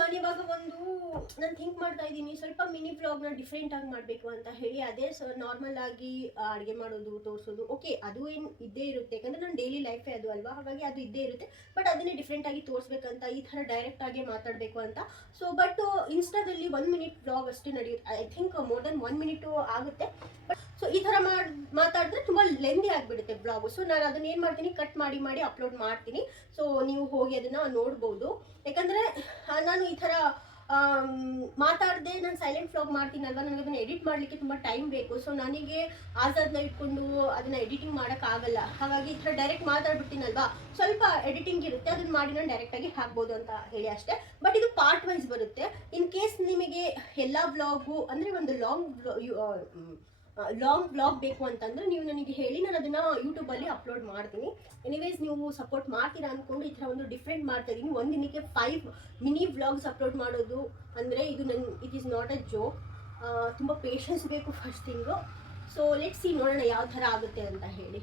ನಾನಿವಾಗ ನಾನು ಥಿಂಕ್ ಮಾಡ್ತಾ ಇದ್ದೀನಿ, ಸ್ವಲ್ಪ ಮಿನಿ ವ್ಲಾಗ್ನ ಡಿಫ್ರೆಂಟ್ ಆಗಿ ಮಾಡಬೇಕು ಅಂತ ಹೇಳಿ. ಅದೇ ನಾರ್ಮಲ್ ಆಗಿ ಅಡುಗೆ ಮಾಡೋದು ತೋರಿಸೋದು, ಓಕೆ ಅದು ಏನು ಇದ್ದೇ ಇರುತ್ತೆ, ಯಾಕಂದರೆ ನನ್ನ ಡೈಲಿ ಲೈಫೇ ಅದು ಅಲ್ವಾ, ಹಾಗಾಗಿ ಅದು ಇದ್ದೇ ಇರುತ್ತೆ. ಬಟ್ ಅದನ್ನೇ ಡಿಫ್ರೆಂಟ್ ಆಗಿ ತೋರಿಸ್ಬೇಕಂತ, ಈ ಥರ ಡೈರೆಕ್ಟ್ ಆಗಿ ಮಾತಾಡಬೇಕು ಅಂತ. ಸೊ ಬಟ್ ಇನ್ಸ್ಟಾದಲ್ಲಿ 1 ಮಿನಿಟ್ ವ್ಲಾಗ್ ಅಷ್ಟೇ ನಡೆಯುತ್ತೆ. I think more than 1 minute ಆಗುತ್ತೆ. ಸೊ ಈ ಥರ ಮಾತಾಡಿದ್ರೆ ತುಂಬ ಲೆಂದಿ ಆಗಿಬಿಡುತ್ತೆ ಬ್ಲಾಗು. ಸೊ ನಾನು ಅದನ್ನ ಏನು ಮಾಡ್ತೀನಿ, ಕಟ್ ಮಾಡಿ ಅಪ್ಲೋಡ್ ಮಾಡ್ತೀನಿ. ಸೊ ನೀವು ಹೋಗಿ ಅದನ್ನು ನೋಡ್ಬೋದು. ಯಾಕಂದರೆ ನಾನು ಈ ಥರ ಮಾತಾಡದೆ ನಾನು ಸೈಲೆಂಟ್ ವ್ಲಾಗ್ ಮಾಡ್ತೀನಲ್ವ, ನನಗೆ ಅದನ್ನು ಎಡಿಟ್ ಮಾಡಲಿಕ್ಕೆ ತುಂಬ ಟೈಮ್ ಬೇಕು. ಸೊ ನನಗೆ ಆಜಾದ್ನ ಇಟ್ಕೊಂಡು ಅದನ್ನು ಎಡಿಟಿಂಗ್ ಮಾಡೋಕ್ಕಾಗಲ್ಲ. ಹಾಗಾಗಿ ಈ ಥರ ಡೈರೆಕ್ಟ್ ಮಾತಾಡ್ಬಿಡ್ತೀನಲ್ವಾ, ಸ್ವಲ್ಪ ಎಡಿಟಿಂಗ್ ಇರುತ್ತೆ, ಅದನ್ನು ಮಾಡಿ ನಾನು ಡೈರೆಕ್ಟಾಗಿ ಹಾಕ್ಬೋದು ಅಂತ ಹೇಳಿ ಅಷ್ಟೇ. ಬಟ್ ಇದು ಪಾರ್ಟ್ ವೈಸ್ ಬರುತ್ತೆ. ಇನ್ ಕೇಸ್ ನಿಮಗೆ ಎಲ್ಲ ವ್ಲಾಗು ಅಂದರೆ ಒಂದು ಲಾಂಗ್ ವ್ಲಾಗ್ ಬೇಕು ಅಂತಂದರೆ ನೀವು ನನಗೆ ಹೇಳಿ, ನಾನು ಅದನ್ನು ಯೂಟ್ಯೂಬಲ್ಲಿ ಅಪ್ಲೋಡ್ ಮಾಡ್ತೀನಿ. ಎನಿವೇಸ್ ನೀವು ಸಪೋರ್ಟ್ ಮಾಡ್ತೀರಾ ಅಂದ್ಕೊಂಡು ಈ ಥರ ಒಂದು ಡಿಫ್ರೆಂಟ್ ಮಾಡ್ತಾ ಇದ್ದೀನಿ. ಒಂದು ದಿನಕ್ಕೆ 5 ಮಿನಿ ವ್ಲಾಗ್ಸ್ ಅಪ್ಲೋಡ್ ಮಾಡೋದು ಅಂದರೆ it is not a joke. ತುಂಬ ಪೇಷನ್ಸ್ ಬೇಕು first thing. So let's see, ನೋಡೋಣ ಯಾವ ಥರ ಆಗುತ್ತೆ ಅಂತ ಹೇಳಿ.